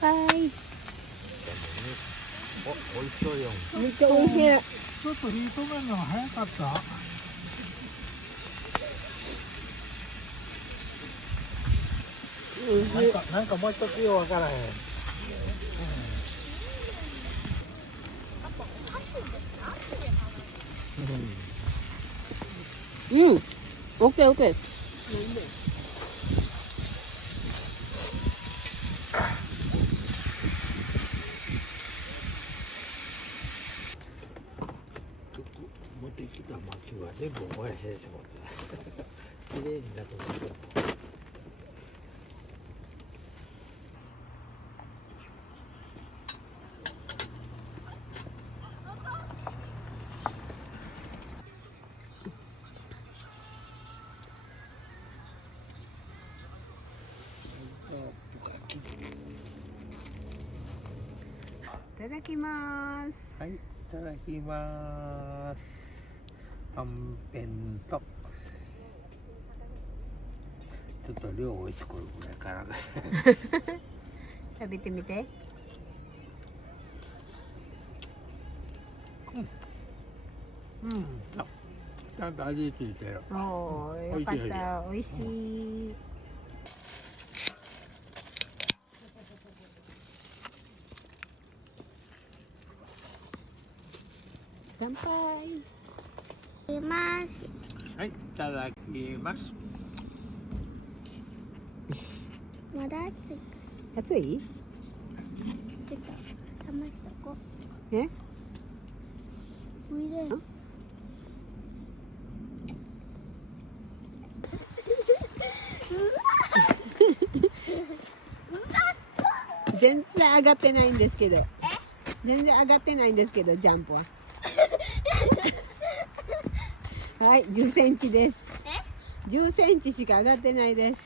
はい。お、美味しそうよ。めっちゃ美味しい。ちょっと火止めるのが早かった。なんかもう一つようわからへん。うん。オッケーオッケー。持ってきた薪は全部燃やしてしまった。綺麗になくなった。いただきます。はい、いただきます。はんぺんと。ちょっと量多いし、これぐらいから。食べてみて。うん、ちゃんと味ついてる。おー、よかった。美味しい。乾杯。います。はい、いただきます。まだ暑い。熱い？ちょっと冷ましとこう。え？おいで。全然上がってないんですけど。全然上がってないんですけど、ジャンプは。はい、10センチです。10センチしか上がってないです。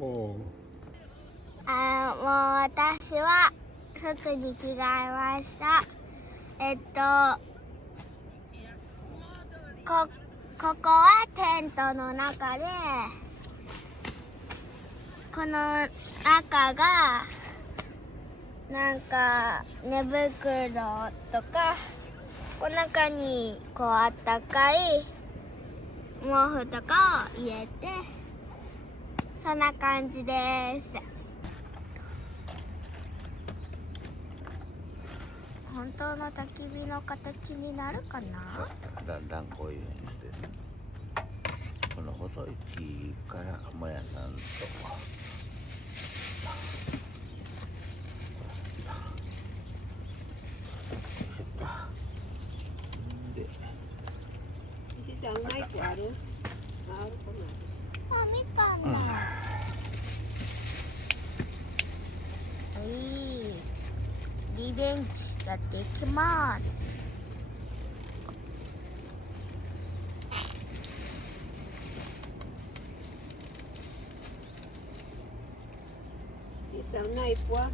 もう私は服に着替えました。ここはテントの中で、この中がなんか寝袋とか、この中にこうあったかい毛布とかを入れて、そんな感じです。本当の焚き火の形になるかな？だんだんこういうふうにしてね、この細い木からもやさんとで、石さん、マイクある？あ、みかんだ。リベンジやっていきます。石さん、ナイフは？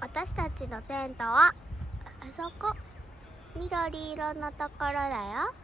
私たちのテントはあそこ、緑色のところだよ。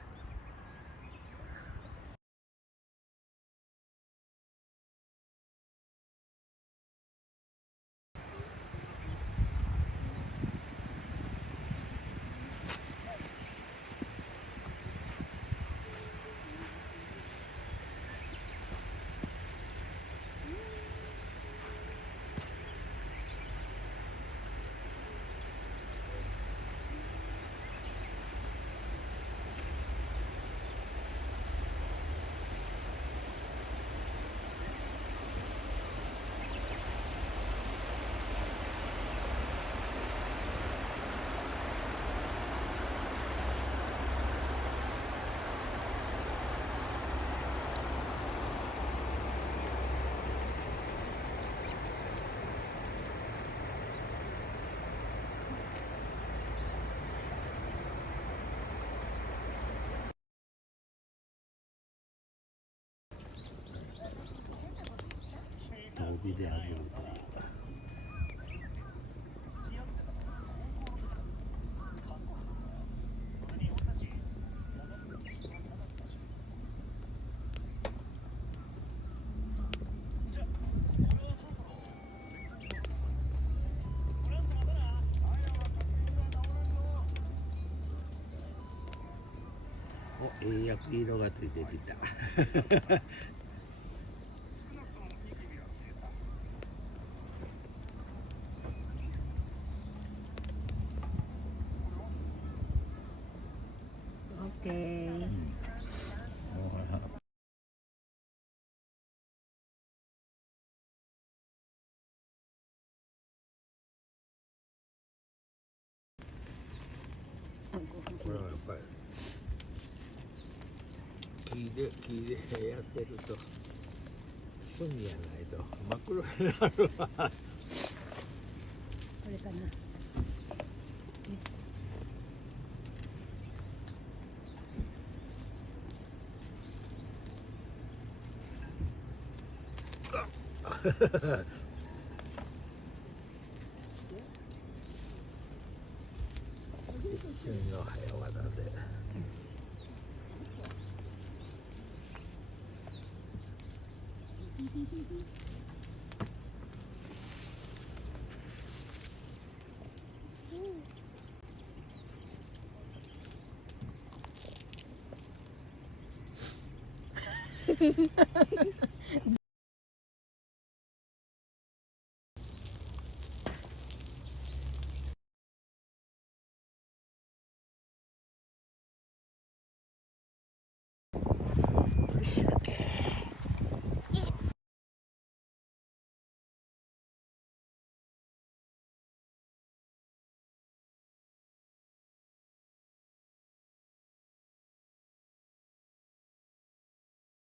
火で揚げるという。お、焼き色がついてきた。オッケー。これはやっぱり木でやってると炭やないと真っ黒になるわ。これかな。一瞬の早業で。